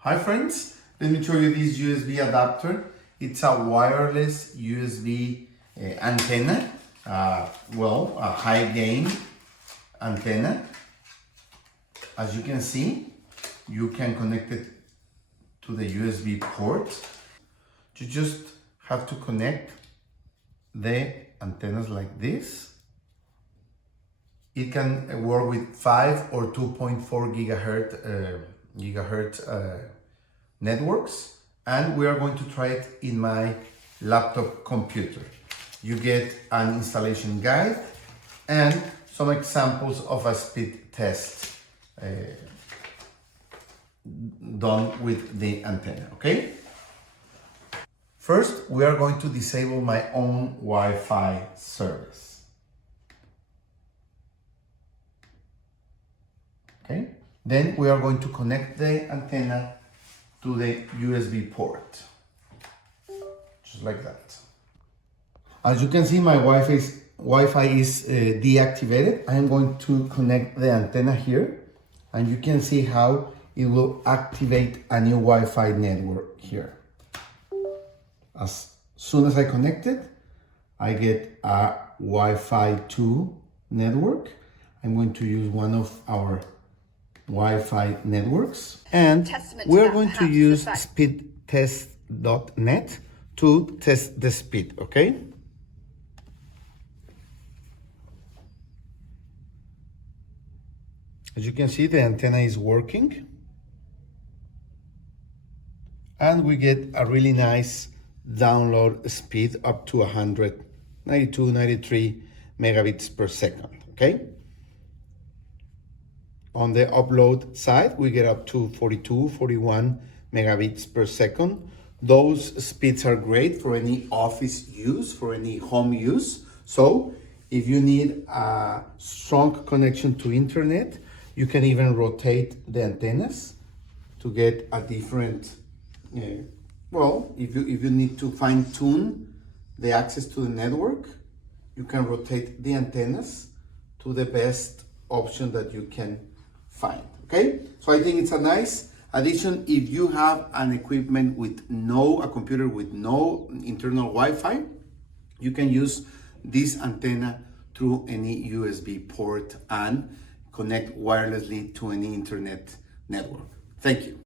Hi friends, let me show you this USB adapter. It's a wireless USB antenna, a high gain antenna. As you can see, you can connect it to the USB port. You just have to connect the antennas like this. It can work with 5 or 2.4 gigahertz networks, and we are going to try it in my laptop computer. You get an installation guide and some examples of a speed test done with the antenna, okay? First, we are going to disable my own Wi-Fi service. Okay, then we are going to connect the antenna to the USB port, just like that. As you can see, my Wi-Fi is deactivated. I am going to connect the antenna here, and you can see how it will activate a new Wi-Fi network here. As soon as I connect it, I get a Wi-Fi 2 network. I'm going to use one of our Wi-Fi networks, and we're going to use speedtest.net to test the speed, okay? As you can see, the antenna is working, and we get a really nice download speed up to 192, 93 megabits per second, okay? On the upload side, we get up to 42, 41 megabits per second. Those speeds are great for any office use, for any home use. So if you need a strong connection to internet, you can even rotate the antennas to get a different, if you need to fine tune the access to the network, you can rotate the antennas to the best option that you can find, okay? So I think it's a nice addition. If you have an equipment with a computer with no internal Wi-Fi, you can use this antenna through any USB port and connect wirelessly to any internet network. Thank you.